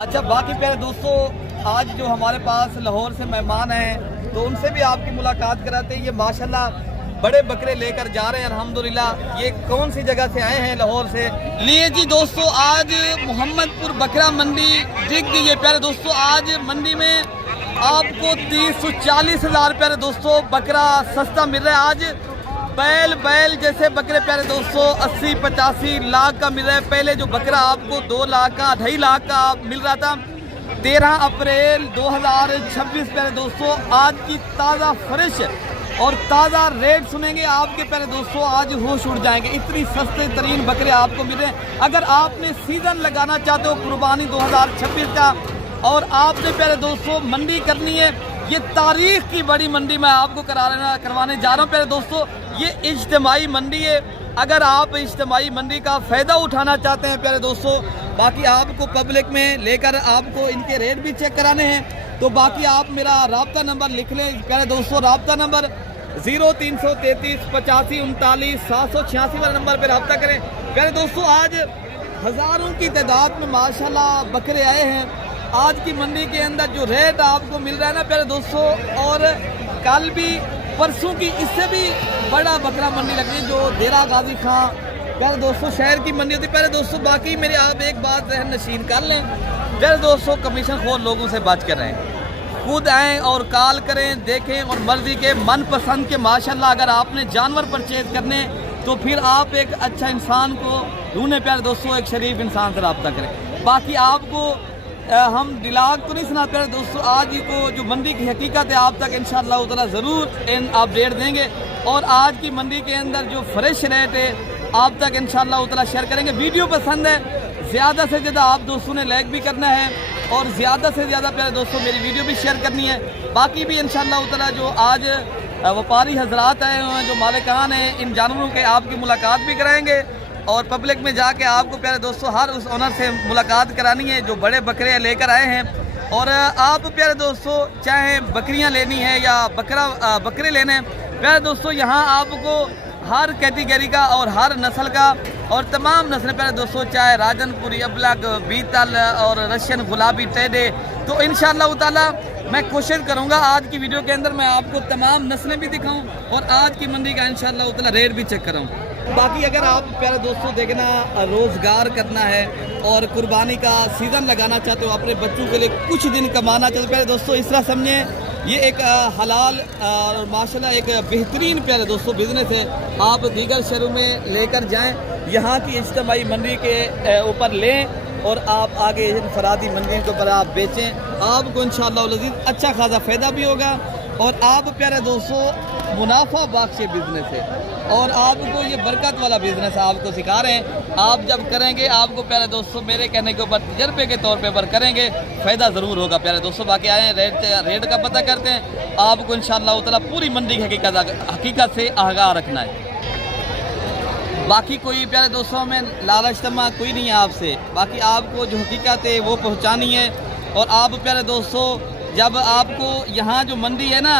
अच्छा, बाकी प्यारे दोस्तों, आज जो हमारे पास लाहौर से मेहमान हैं तो उनसे भी आपकी मुलाकात कराते हैं। ये माशाल्लाह बड़े बकरे लेकर जा रहे हैं अल्हम्दुलिल्लाह। ये कौन सी जगह से आए हैं? लाहौर से। लिए जी दोस्तों, आज मोहम्मदपुर बकरा मंडी दिख गई है प्यारे दोस्तों। आज मंडी में आपको 30 से 40 हज़ार प्यारे दोस्तों बकरा सस्ता मिल रहा है। आज बैल जैसे बकरे प्यारे दोस्तों 80-85 लाख का मिल रहा है। पहले जो बकरा आपको 2 लाख का 2.5 लाख का मिल रहा था 13 अप्रैल 2026 प्यारे दोस्तों। आज की ताज़ा फ्रेश और ताज़ा रेट सुनेंगे आपके प्यारे दोस्तों, आज होश उड़ जाएंगे। इतनी सस्ते तरीन बकरे आपको मिल रहे हैं। अगर आपने सीज़न लगाना चाहते हो कुर्बानी 2026 का और आपने प्यारे दोस्तों मंडी करनी है, ये तारीख की बड़ी मंडी मैं आपको करवाने जा रहा हूँ प्यारे दोस्तों। ये इज्तिमाई मंडी है। अगर आप इज्तिमाई मंडी का फ़ायदा उठाना चाहते हैं प्यारे दोस्तों, बाकी आपको पब्लिक में लेकर आपको इनके रेट भी चेक कराने हैं, तो बाकी आप मेरा राब्ता नंबर लिख लें प्यारे दोस्तों। राब्ता नंबर 0333 85 39 786 वाला नंबर पर रब्ता करें प्यारे दोस्तों। आज हज़ारों की तादाद में माशाल्लाह बकरे आए हैं। आज की मंडी के अंदर जो रेट आपको मिल रहा है ना प्यारे दोस्तों, और कल भी परसों की इससे भी बड़ा बकरा मंडी लग रही है जो देरा गाजी खां प्यारे दोस्तों शहर की मंडी होती है प्यारे दोस्तों। बाकी मेरे आप एक बात जहन नशीन कर लें प्यारे दोस्तों, कमीशन खोर लोगों से बच कर रहें। खुद आएँ और कॉल करें, देखें और मर्जी के मनपसंद के माशाल्लाह अगर आपने जानवर परचेज करने तो फिर आप एक अच्छा इंसान को ढूंढें प्यारे दोस्तों, एक शरीफ इंसान से रब्ता करें। बाकी आपको हम डिलाग तो नहीं सुनाते प्यारे दोस्तों। आज को जो मंडी की हकीकत है आप तक इंशाअल्लाह ताला ज़रूर इन अपडेट देंगे, और आज की मंडी के अंदर जो फ्रेश रेट है आप तक इंशाअल्लाह ताला शेयर करेंगे। वीडियो पसंद है ज़्यादा से ज़्यादा आप दोस्तों ने लाइक भी करना है और ज़्यादा से ज़्यादा प्यारे दोस्तों मेरी वीडियो भी शेयर करनी है। बाकी भी इंशाअल्लाह ताला जो आज व्यापारी हजरात आए हुए हैं, जो मालिकान हैं, इन जानवरों के आपकी मुलाकात भी कराएँगे और पब्लिक में जाके आपको प्यारे दोस्तों हर उस ओनर से मुलाकात करानी है जो बड़े बकरे लेकर आए हैं। और आप प्यारे दोस्तों चाहे बकरियां लेनी है या बकरे लेने हैं प्यारे दोस्तों, यहाँ आपको हर कैटेगरी का और हर नस्ल का और तमाम नस्लें प्यारे दोस्तों, चाहे राजनपुरी, अबलग, बीतल और रशियन गुलाबी टेडे, तो इंशाअल्लाह ताला मैं कोशिश करूँगा आज की वीडियो के अंदर मैं आपको तमाम नस्लें भी दिखाऊँ और आज की मंडी का इंशाअल्लाह ताला रेट भी चेक कराऊँ। बाकी अगर आप प्यारे दोस्तों देखना रोज़गार करना है और कुर्बानी का सीज़न लगाना चाहते हो, अपने बच्चों के लिए कुछ दिन कमाना चाहते हो प्यारे दोस्तों, इस तरह समझें ये एक हलाल और माशाल्लाह एक बेहतरीन प्यारे दोस्तों बिज़नेस है। आप दीगर शहरों में लेकर जाएं, यहाँ की इज्तिमाई मंडी के ऊपर लें और आप आगे इनफरादी मंडी के ऊपर आप बेचें। आपको इंशाअल्लाह लज़ीज़ अच्छा खासा फ़ायदा भी होगा और आप प्यारे दोस्तों मुनाफा बख्श बिज़नेस है और आपको ये बरकत वाला बिज़नेस आपको सिखा रहे हैं। आप जब करेंगे आपको प्यारे दोस्तों मेरे कहने के ऊपर तजर्बे के तौर पर करेंगे, फ़ायदा ज़रूर होगा प्यारे दोस्तों। बाकी आए रेट का पता करते हैं, आपको इंशाअल्लाह ताला पूरी मंडी की हकीकत से आगाह रखना है। बाकी कोई प्यारे दोस्तों में लालच तमा कोई नहीं है आपसे, बाकी आपको जो हकीकत है वो पहुँचानी है। और आप प्यारे दोस्तों जब आपको यहाँ जो मंडी है ना,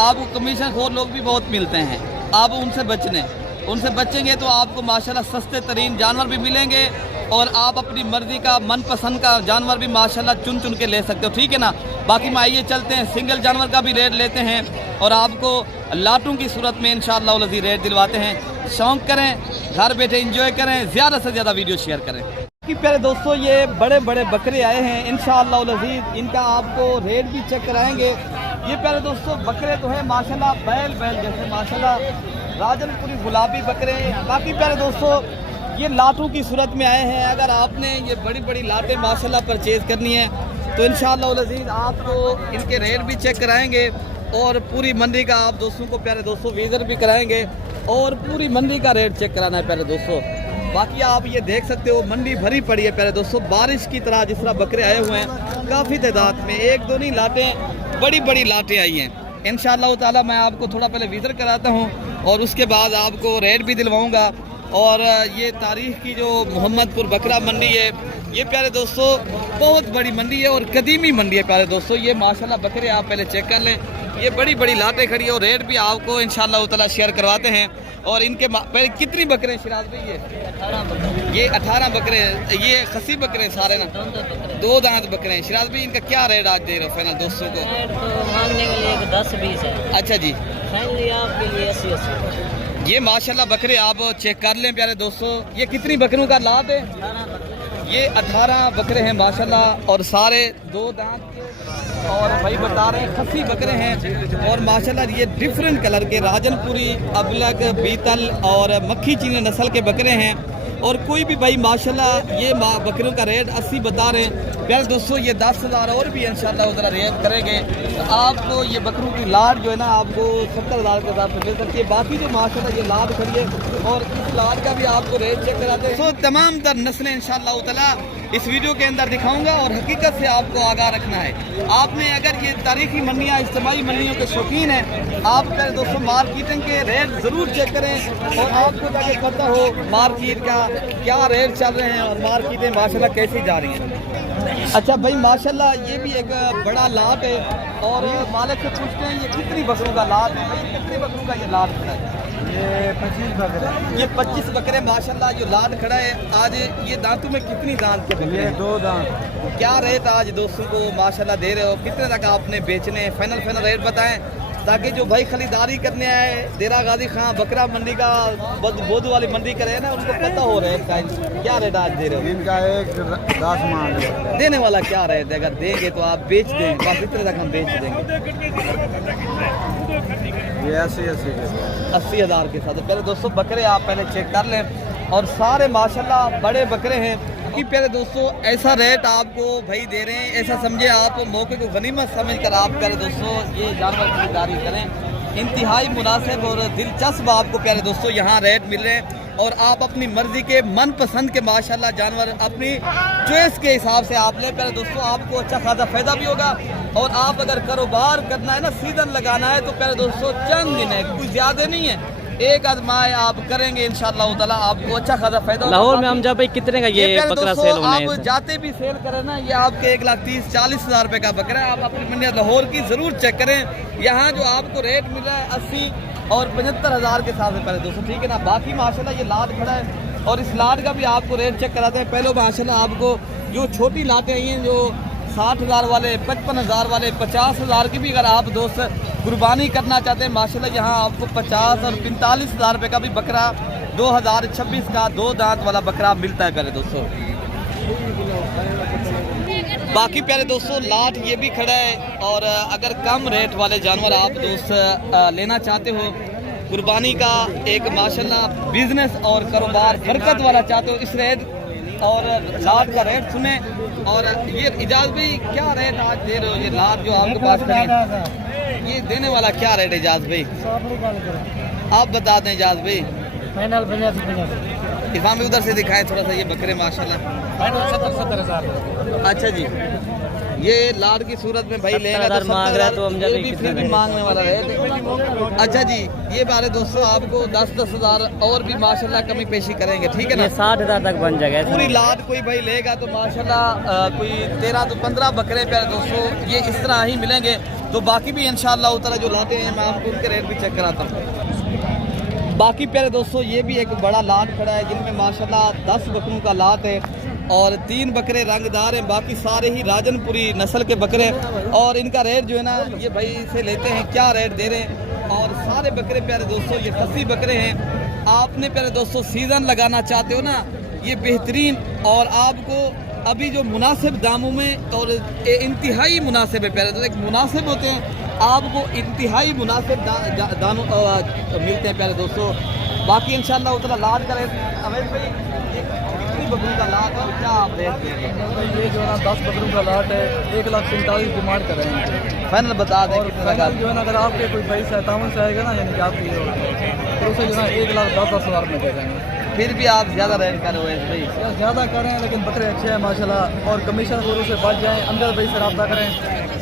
आपको कमीशन खोर लोग भी बहुत मिलते हैं, आप उनसे बचेंगे तो आपको माशाल्लाह सस्ते तरीन जानवर भी मिलेंगे और आप अपनी मर्ज़ी का मनपसंद का जानवर भी माशाल्लाह चुन चुन के ले सकते हो, ठीक है ना। बाकी में आइए चलते हैं, सिंगल जानवर का भी रेट लेते हैं और आपको लाटों की सूरत में इंशाअल्लाह लज़ीज़ रेट दिलवाते हैं। शौक़ करें, घर बैठे इंजॉय करें, ज़्यादा से ज़्यादा वीडियो शेयर करें। कि प्यारे दोस्तों ये बड़े बड़े बकरे आए हैं इंशाअल्लाह लज़ीज़, इनका आपको रेट भी चेक कराएँगे। ये प्यारे दोस्तों बकरे तो हैं माशाल्लाह बैल जैसे माशाल्लाह राजनपुरी गुलाबी बकरे। बाकी प्यारे दोस्तों ये लाटों की सूरत में आए हैं। अगर आपने ये बड़ी बड़ी लाटें माशाल्लाह परचेज़ करनी है तो इंशाअल्लाह लज़ीज़ आपको इनके रेट भी चेक कराएंगे और पूरी मंडी का आप दोस्तों को प्यारे दोस्तों विज़िट भी कराएंगे और पूरी मंडी का रेट चेक कराना है प्यारे दोस्तों। बाकी आप ये देख सकते हो मंडी भरी पड़ी है प्यारे दोस्तों, बारिश की तरह जिस तरह बकरे आए हुए हैं काफ़ी तादाद में, एक दो नहीं लाटें बड़ी लाटें आई हैं। इंशाअल्लाह ताला मैं आपको थोड़ा पहले विज़िट कराता हूँ और उसके बाद आपको रेट भी दिलवाऊँगा और ये तारीख की जो मोहम्मदपुर बकरा मंडी है, ये प्यारे दोस्तों बहुत बड़ी मंडी है और कदीमी मंडी है प्यारे दोस्तों। ये माशाल्लाह बकरे आप पहले चेक कर लें, ये बड़ी बड़ी लाटें खड़ी है और रेट भी आपको इंशाल्लाह ताला शेयर करवाते हैं। और इनके पहले कितनी बकरे हैं शिराज भाई? ये 18 बकरे हैं। ये खसी बकरे हैं सारे ना, 2 दांत बकरे हैं। शिराज भाई इनका क्या रेट आज दे रहे हो फाइनल दोस्तों को? तो मांगने के लिए 10-20 है। अच्छा जी, फाइनली आपके लिए 80-80। ये माशाल्लाह बकरे आप चेक कर लें प्यारे दोस्तों। ये कितनी बकरियों का लाभ है? ये 18 बकरे हैं माशाल्लाह और सारे 2 दांत के और भाई बता रहे हैं खसी बकरे हैं। और माशाल्लाह ये डिफरेंट कलर के राजनपुरी, अबलग, बीतल और मक्खी चीनी नस्ल के बकरे हैं। और कोई भी भाई माशाल्लाह ये बकरियों का रेट 80 बता रहे हैं प्यारे दोस्तों। ये 10,000 और भी इंशाल्लाह उधर रेट करेंगे तो आपको ये बकरों की लाट जो है ना आपको 70,000 के हिसाब से मिल सकती है। बाकी जो माशाल्लाह ये लाट खड़ी है और इस लाट का भी आपको रेट चेक कराते हैं। तो तमाम तर नस्लें इंशाल्लाह ताला इस वीडियो के अंदर दिखाऊंगा और हकीकत से आपको आगाह रखना है। आपने अगर ये तारीखी मंडियाँ, इज्तिमाई मंडियों के शौकीन हैं, आप प्यारे दोस्तों मार्केटिंग के रेट ज़रूर चेक करें और आपको ताकि पता हो मार्केट का क्या रेट चल रहे हैं और मार्केटें माशाल्लाह कैसी जा रही हैं। अच्छा भाई माशाल्लाह ये भी एक बड़ा लाट है और मालिक से पूछते हैं ये कितनी बकरों का लाट है? भाई कितनी बकरों का ये लाट खड़ा है? ये 25 बकरे। ये 25 बकरे माशाल्लाह जो लाट खड़ा है आज। ये दांतों में कितनी दांत के बकरे? ये 2 दांत। क्या रेट आज दोस्तों को माशाल्लाह दे रहे हो? कितने तक आपने बेचने हैं? फाइनल रेट बताएं ताकि जो भाई खरीदारी करने आए देरा गाजी खां बकरा मंडी का बोध वाली मंडी करे ना उनको पता हो रेट का। क्या रेट आज दे रहे हो? इनका एक 10 मांग है। देने वाला क्या रेट है? अगर देंगे तो आप बेच दें, बस इतने तक हम बेच देंगे। ये 80,000 के साथ। पहले दोस्तों बकरे आप पहले चेक कर लें और सारे माशाल्लाह बड़े बकरे हैं कि प्यारे दोस्तों ऐसा रेट आपको भाई दे रहे हैं, ऐसा समझे आप मौके को गनीमत समझकर आप प्यारे दोस्तों ये जानवर खरीदारी करें। इंतहाई मुनासिब और दिलचस्प आपको प्यारे दोस्तों यहाँ रेट मिल रहे हैं और आप अपनी मर्जी के मनपसंद के माशाल्लाह जानवर अपनी चॉइस के हिसाब से आप लें प्यारे दोस्तों। आपको अच्छा खासा फायदा भी होगा और आप अगर कारोबार करना है ना, सीजन लगाना है तो प्यारे दोस्तों चंद दिन है, कुछ ज़्यादा नहीं है, एक आदमाए आप करेंगे इंशाल्लाह ताला आपको अच्छा खासा फायदा। लाहौर में हम जब भाई कितने का ये बकरा सेल होना है? आप जाते भी सेल करें ना, ये आपके 1,30,000-40,000 रुपए का बकरा है। आप अपनी मंडी लाहौर की जरूर चेक करें। यहाँ जो आपको रेट मिल रहा है 80 और 75,000 के हिसाब से पहले दोस्तों, ठीक है ना। बाकी माशाल्लाह ये लाट खड़ा है और इस लाट का भी आपको रेट चेक कराते हैं। पहले माशाल्लाह आपको जो छोटी लाटें आई हैं जो 60,000 वाले, 55,000 वाले, 50,000 की भी अगर आप दोस्त कुर्बानी करना चाहते हैं माशाल्लाह यहाँ आपको 50 और 45,000 रुपये का भी बकरा 2026 का 2 दांत वाला बकरा मिलता है प्यारे दोस्तों। बाकी प्यारे दोस्तों लाट ये भी खड़ा है और अगर कम रेट वाले जानवर आप दोस्त लेना चाहते हो, कुर्बानी का एक माशाल्लाह बिजनेस और कारोबार बरकत वाला चाहते हो, इस रेट और लाट का रेट सुने। और ये इजाज़ भाई क्या रेट आज दे रहे हो? ये लाट जो आपके पास खड़ी ये देने वाला क्या रेट है इजाज़ भाई? आप बता दें इजाज़ भाई। फाइनल 50-50। इरफान भी उधर से दिखाएं थोड़ा सा ये बकरे माशाल्लाह। 70,000। अच्छा जी, ये लाट की सूरत में भाई लेगा तो 70,000 तो हम ये भी फिर भी मांगने वाला रेट। अच्छा जी, ये बारे दोस्तों आपको 10,000 और भी माशाल्लाह कमी पेशी करेंगे, ठीक है ना। 60,000 तक बन जाएगा पूरी लाट कोई भाई लेगा तो माशाल्लाह कोई 13 तो 15 बकरे प्यारे दोस्तों ये इस तरह ही मिलेंगे। तो बाकी भी इंशाल्लाह ताला जो लाते हैं मैं आपको उनके रेट भी चेक कराता हूँ। बाकी प्यारे दोस्तों ये भी एक बड़ा लाट खड़ा है जिनमें माशाल्लाह 10 बकरों का लाट है और 3 बकरे रंगदार हैं, बाकी सारे ही राजनपुरी नस्ल के बकरे और इनका रेट जो है ना ये भाई से लेते हैं क्या रेट दे रहे हैं। और सारे बकरे प्यारे दोस्तों ये खसी बकरे हैं। आपने प्यारे दोस्तों सीज़न लगाना चाहते हो ना, ये बेहतरीन और आपको अभी जो मुनासिब दामों में और इंतहाई मुनासिब है प्यारे दोस्तों, एक मुनासिब होते हैं आपको इंतहाई मुनासिब दामों मिलते हैं प्यारे दोस्तों। बाकी इंशाल्लाह उतना लाट करें अवैध भाई कितनी बकरों का लाट है क्या आप रेट दे रहे हैं? ये जो है ना 10 बकरों का लाट है, 1,47,000 डिमांड कर रहे हैं। फाइनल बता दें कितना का जो है ना अगर आपके कोई भाई 57 से आएगा ना, यानी कि आपकी तो उसे जो है 1,10,000 में दे देंगे। फिर भी आप ज़्यादा रेट कर रहे हो भाई? ज़्यादा कर रहे हैं लेकिन बकरे अच्छे हैं माशाल्लाह और कमीशन गुरु से बच जाएँ। अमजद भाई से रब्ता करें।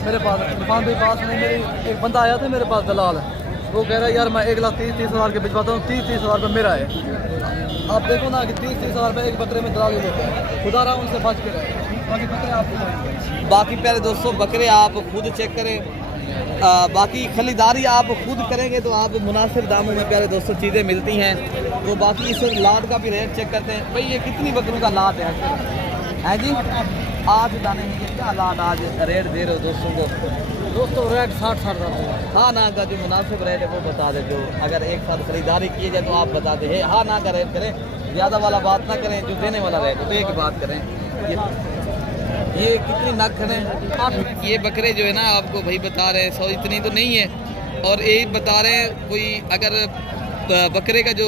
मेरे पास इरफान भाई पास में मेरी एक बंदा आया था मेरे पास दलाल, वो कह रहा है यार मैं 1,30,000 के भिजवाता हूँ, 30,000 रुपये मेरा है। आप देखो ना कि 30-30 हज़ार रुपये एक बकरे में दलाली लेते हैं। खुदा रहा उनसे बच के रहे। बाकी बकरे आपको बाकी प्यारे दोस्तों बकरे आप खुद चेक करें। बाकी खरीदारी आप खुद करेंगे तो आप मुनासिब दामों में प्यारे दोस्तों चीज़ें मिलती हैं। तो बाकी इस लाट का भी रेट चेक करते हैं। भाई ये कितनी बकरों का लाट है जी? आज दाने हैं, ये क्या लाट आज रेट दे रहे हो दोस्तों को? दोस्तों रेट 60 हज़ार। हाँ ना का जो मुनासिब रेट है वो बता दे। जो अगर एक साथ खरीदारी की जाए तो आप बता दें। हाँ ना का रेट करें, ज़्यादा वाला बात ना करें। जो देने वाला रेट है तो एक बात करें। ये कितनी नग खड़े? ये बकरे जो है ना आपको भाई बता रहे हैं 100, इतनी तो नहीं है। और एक बता रहे हैं कोई अगर बकरे का जो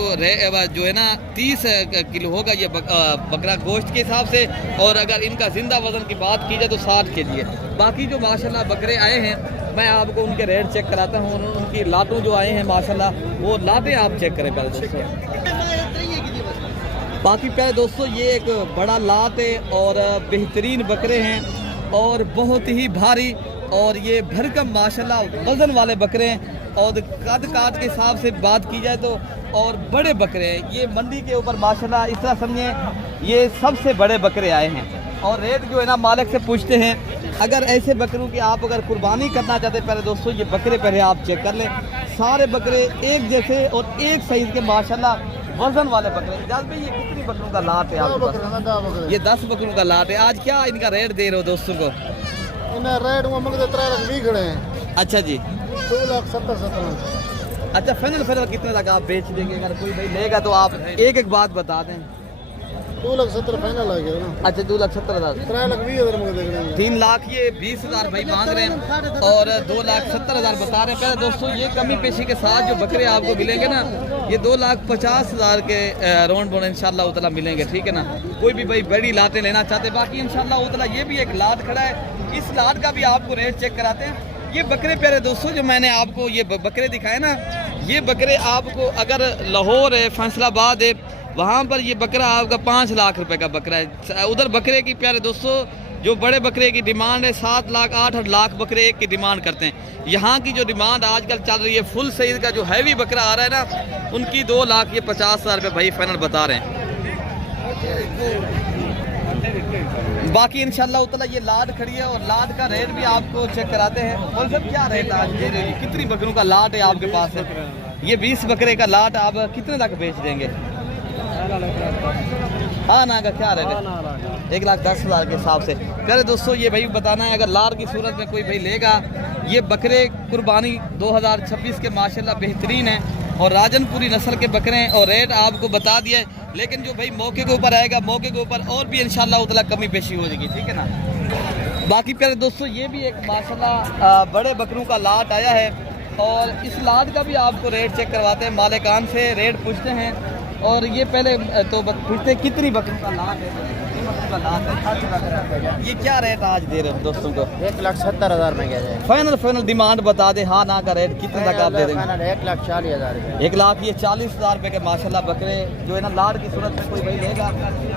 है ना 30 किलो होगा ये बकरा गोश्त के हिसाब से। और अगर इनका जिंदा वजन की बात की जाए तो 60 kg है। बाकी जो माशाल्लाह बकरे आए हैं मैं आपको उनके रेट चेक कराता हूँ। उनकी लाटों जो आए हैं माशाल्लाह वो लाटें आप चेक करें पहले दोस्तों। बाकी प्यारे दोस्तों ये एक बड़ा लाट है और बेहतरीन बकरे हैं और बहुत ही भारी और ये भरकम माशाल्लाह वज़न वाले बकरे हैं। और कद काट के हिसाब से बात की जाए तो और बड़े बकरे हैं। ये मंडी के ऊपर माशाल्लाह इस तरह समझें ये सबसे बड़े बकरे आए हैं। और रेट जो है ना मालिक से पूछते हैं। अगर ऐसे बकरों की आप अगर कुर्बानी करना चाहते हैं पहले दोस्तों ये बकरे पहले आप चेक कर लें। सारे बकरे एक जैसे और एक साइज़ के माशाल्लाह वजन वाले बकरे। जान भाई ये कितनी बकरों का लाट है आपके पास? ये 10 बकरों का लाट है। आज क्या इनका रेट दे रहे हो दोस्तों को? इन्हें रेट वो मंगते 3 खड़े हैं। अच्छा जी, 2,70,000। अच्छा फाइनल कितने तक आप बेच देंगे? अगर कोई भाई लेगा तो आप एक बात बता दें। 2,70,000 फाइनल आ गया ना। अच्छा 2,70,000। 3,20,000 मंगते हैं। 3 लाख ये 20,000 भाई मांग रहे हैं और 2,70,000 बता रहे हैं। पहले दोस्तों ये कमी पेशी के साथ जो बकरे आपको मिलेंगे ना ये 2,50,000 के राउंड बोन इंशाल्लाह उतला मिलेंगे। ठीक है ना? कोई भी भाई बड़ी लाटें लेना चाहते बाकी इंशाल्लाह उतला। ये भी एक लाट खड़ा है, इस लाट का भी आपको रेट चेक कराते हैं। ये बकरे प्यारे दोस्तों जो मैंने आपको ये बकरे दिखाए ना ये बकरे आपको अगर लाहौर है फैसलाबाद है वहाँ पर ये बकरा आपका 5 लाख रुपए का बकरा है। उधर बकरे की प्यारे दोस्तों जो बड़े बकरे की डिमांड है 7 लाख 8 लाख बकरे एक की डिमांड करते हैं। यहाँ की जो डिमांड आजकल चल रही है फुल साइज का जो हैवी बकरा आ रहा है ना उनकी 2,50,000 रुपये भाई फाइनल बता रहे हैं। बाकी इंशाल्लाह उतना ये लाट खड़ी है और लाट का रेट भी आपको चेक कराते हैं। और सब क्या रेट आज दे रहे हो? कितनी बकरों का लाट है आपके पास है? ये 20 बकरे का लाट आप कितने तक बेच देंगे? हाँ ना का क्या रेट है? 1,10,000 के हिसाब से। प्यारे दोस्तों ये भाई बताना है अगर लाट की सूरत में कोई भाई लेगा ये बकरे कुर्बानी 2026 के माशाल्लाह बेहतरीन है और राजनपुरी नस्ल के बकरे हैं और रेट आपको बता दिया है। लेकिन जो भाई मौके के ऊपर आएगा मौके के ऊपर और भी इंशाल्लाह उतला कमी पेशी हो जाएगी। ठीक है ना? बाकी प्यारे दोस्तों ये भी एक माशाल्लाह बड़े बकरों का लाट आया है और इस लाट का भी आपको रेट चेक करवाते हैं। मालिकान से रेट पूछते हैं और ये पहले तो पूछते हैं कितनी बकरों का लाट है। ये क्या रेट आज दे रहे हो दोस्तों को? 1,70,000 में क्या जाए? फाइनल डिमांड बता दे। हाँ ना का रेट कितने तक आप दे देंगे? 1,40,000। 1,40,000 रुपये के माशाल्लाह बकरे जो है ना लाट की सूरत में कोई भाई लेगा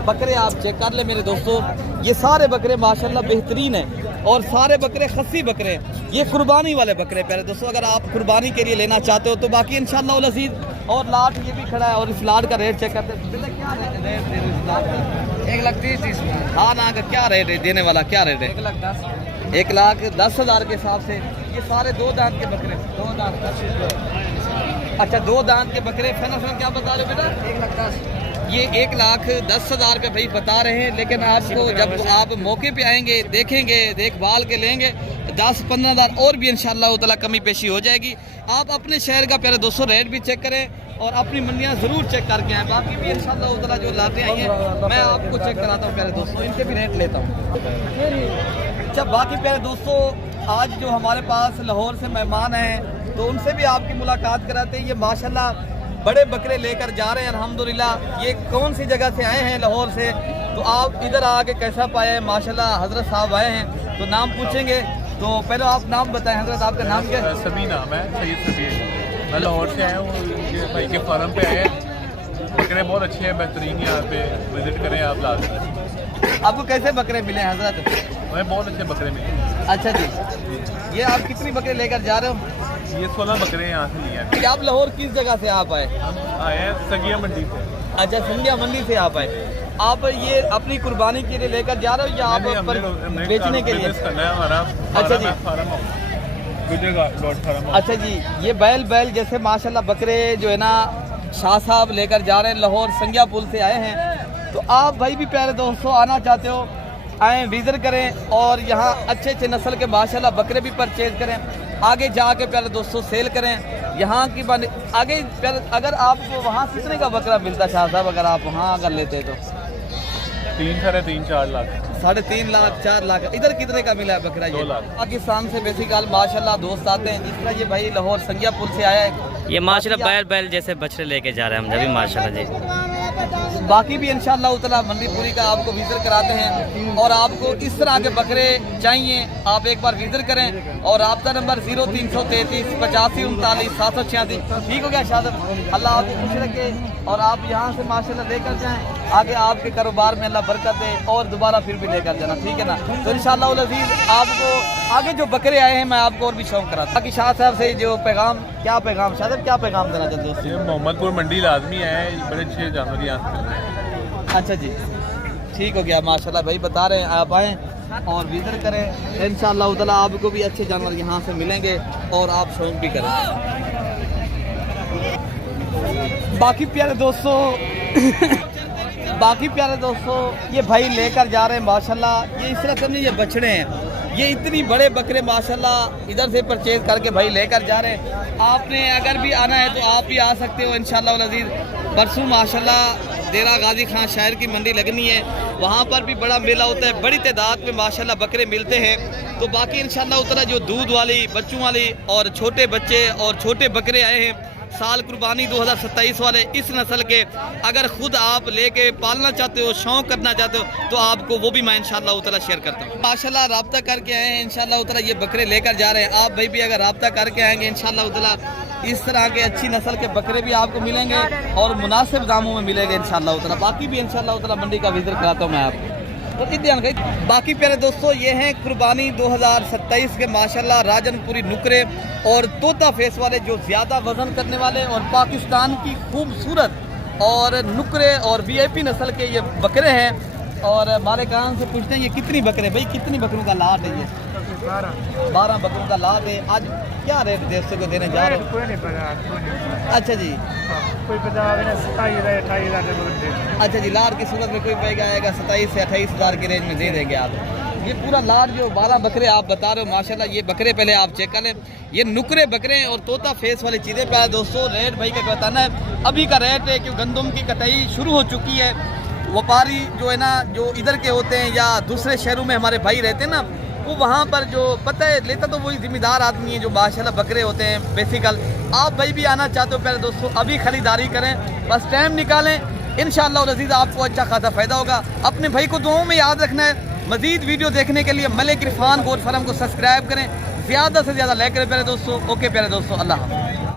बकरे आप चेक कर ले मेरे दोस्तों। ये सारे बकरे माशाल्लाह बेहतरीन है और सारे बकरे खस्सी बकरे हैं। ये कुर्बानी वाले बकरे प्यारे दोस्तों अगर आप कुर्बानी के लिए लेना चाहते हो तो बाकी इंशाल्लाह उल अज़ीज़। और लाट ये भी खड़ा है और इस लाट का रेट चेक करते हैं। क्या रेट दे रहे हो इस लाट का? 1,30,000। हाँ ना का क्या रेट है? देने वाला क्या रेट है? 1,10,000। 1,10,000 के हिसाब से। ये सारे 2 दांत के बकरे 2 दांत। अच्छा 2 दांत के बकरे फाइनल क्या बता रहे हो बेटा? 1,10,000। ये 1,10,000 रुपये भाई बता रहे हैं। लेकिन आपको जब आप मौके पे आएंगे देखेंगे देखभाल के लेंगे 10-15 हज़ार और भी इंशाल्लाह उतला कमी पेशी हो जाएगी। आप अपने शहर का प्यारे दोस्तों रेट भी चेक करें और अपनी मंडियाँ ज़रूर चेक करके आएँ। बाकी भी इंशाल्लाह उतला जो लाते आई हैं मैं आपको चेक कराता हूँ प्यारे दोस्तों, इनके भी रेट लेता हूँ। अच्छा बाकी प्यारे दोस्तों आज जो हमारे पास लाहौर से मेहमान हैं तो उनसे भी आपकी मुलाकात कराते हैं। ये माशाल्लाह बड़े बकरे लेकर जा रहे हैं अल्हम्दुलिल्लाह। ये कौन सी जगह से आए हैं लाहौर से तो आप इधर आके कैसा पाए हैं? माशाल्लाह हज़रत साहब आए हैं तो नाम पूछेंगे। तो पहले आप नाम बताएं हज़रत, आपका नाम क्या है? सभी नाम है सैयद सभी। मैं लाहौर से आया हूँ, ये भाई के फार्म पे आए हैं। बकरे बहुत अच्छे हैं, बेहतरीन। यहाँ पे विजिट करें आप लाजमी। आपको कैसे बकरे मिले हैं हज़रत? हमें बहुत अच्छे बकरे मिले। अच्छा जी, ये आप कितनी बकरे लेकर जा रहे हो? ये 16 बकरे यहाँ से लिए हैं। आप लाहौर किस जगह से आप आए? हम आए हैं सगिया मंडी से। अच्छा, संध्या मंडी से आप आए। आप ये अपनी कुर्बानी के लिए लेकर जा रहे हो या आप पर बेचने के लिए? अच्छा जी, अच्छा जी, ये बैल जैसे माशाल्लाह बकरे जो है ना शाह साहब लेकर जा रहे हैं, लाहौर संज्ञा पुल से आए हैं। तो आप भाई भी प्यारे दोस्तों आना चाहते हो, आए विजिट करें और यहाँ अच्छे अच्छे नस्ल के माशाल्लाह बकरे भी परचेज करें, आगे जाके प्यारे दोस्तों सेल करें। यहाँ की आगे अगर आपको वहाँ कितने का बकरा मिलता शाह साहब, अगर आप वहाँ अगर लेते तो 3, 3.5, 4 लाख, 3.5 लाख 4 लाख। इधर कितने का मिला है बकरा? 2 लाख। पाकिस्तान से बेसिकल माशाल्लाह दोस्त आते हैं, जिस तरह ये भाई लाहौर संज्ञा पुल से आया है। ये माशाल्लाह बैल जैसे बछड़े लेके जा रहे हैं हम जब भी माशाल्लाह जी। बाकी भी इंशाअल्लाह ताला मंडी पूरी का आपको विजिट कराते हैं और आपको इस तरह के बकरे चाहिए आप एक बार विजिट करें। और आपका नंबर 0333 85 39 786। ठीक हो गया शाह, अल्लाह आपको खुश रखे और आप यहाँ से माशाल्लाह लेकर जाएं, आगे आपके कारोबार में अल्लाह बरकत दे और दोबारा फिर भी लेकर जाना, ठीक है ना। तो इंशाअल्लाह अज़ीज़ आपको आगे जो बकरे आए हैं मैं आपको और भी शौक कराता। बाकी शाह साहब से जो पैगाम, क्या पैगाम शाह साहब, क्या पैगाम देना चाहते हो? ये मोहम्मदपुर मंडी लाजमी है, बड़े अच्छे जानवर यहाँ से मिल रहे हैं। अच्छा जी, ठीक हो गया माशाल्लाह भाई बता रहे हैं, आप आएँ और विजिट करें, इंशाअल्लाह ताला आपको भी अच्छे जानवर यहाँ से मिलेंगे और आप शौक भी करें। बाकी प्यारे दोस्तों ये भाई लेकर जा रहे हैं माशाल्लाह, ये इस तरह समझिए ये बछड़े हैं, ये इतनी बड़े बकरे माशाल्लाह इधर से परचेज करके भाई लेकर जा रहे हैं। आपने अगर भी आना है तो आप भी आ सकते हो इंशाअल्लाह अज़ीज़। परसों माशाल्लाह डेरा गाजी खान शहर की मंडी लगनी है, वहाँ पर भी बड़ा मेला होता है, बड़ी तादाद में माशाल्लाह बकरे मिलते हैं। तो बाकी इंशाअल्लाह उतना जो दूध वाली, बच्चों वाली और छोटे बच्चे और छोटे बकरे आए हैं साल कुर्बानी 2027 वाले इस नस्ल के, अगर खुद आप लेके पालना चाहते हो, शौक करना चाहते हो तो आपको वो भी मैं इंशाअल्लाह ताला शेयर करता हूँ। माशाल्लाह रब्ता करके आए हैं इंशाअल्लाह ताला, ये बकरे लेकर जा रहे हैं। आप भाई भी अगर रब्ता करके आएंगे इंशाअल्लाह ताला इस तरह के अच्छी नस्ल के बकरे भी आपको मिलेंगे और मुनासिब दामों में मिलेंगे इंशाअल्लाह ताला। बाकी भी इंशाअल्लाह ताला मंडी का विजिट कराता हूँ मैं आपको। तो बाकी प्यारे दोस्तों ये हैं कुर्बानी 2027 के माशाल्लाह राजनपुरी नुकरे और तोता फेस वाले, जो ज़्यादा वज़न करने वाले और पाकिस्तान की खूबसूरत और नुकरे और VIP नस्ल के ये बकरे हैं। और हमारे कान से पूछते हैं ये कितनी बकरे, भाई कितनी बकरों का लाट है? ये 12 बकरों का लाट है। आज क्या रेट देश को देने जा रहे हैं? अच्छा जी, कोई 27,000 अच्छा जी, लाट की सूरत में कोई पैगा आएगा 27 से 28 हज़ार की रेंज में दे देंगे आप। ये पूरा लाट जो 12 बकरे आप बता रहे हो माशाल्लाह, ये बकरे पहले आप चेक कर लें, ये नुकरे बकरे और तोता फेस वाली चीज़ें प्यारे दोस्तों। रेट भाई का बताना है अभी का रेट है, क्योंकि गंदम की कटाई शुरू हो चुकी है। व्यापारी जो है ना, जो इधर के होते हैं या दूसरे शहरों में हमारे भाई रहते हैं ना, वो वहाँ पर जो पता है लेता तो वही जिम्मेदार आदमी है जो माशाल्लाह बकरे होते हैं बेसिकल। आप भाई भी आना चाहते हो प्यारे दोस्तों, अभी खरीदारी करें, बस टाइम निकालें, इंशाअल्लाह अज़ीज़ आपको अच्छा खासा फ़ायदा होगा। अपने भाई को दुआओं में याद रखना है। मज़ीद वीडियो देखने के लिए मलिक इरफान गोट फार्म को सब्सक्राइब करें, ज़्यादा से ज़्यादा लाइक करें प्यारे दोस्तों। ओके प्यारे दोस्तों, अल्लाह हाफ़िज़।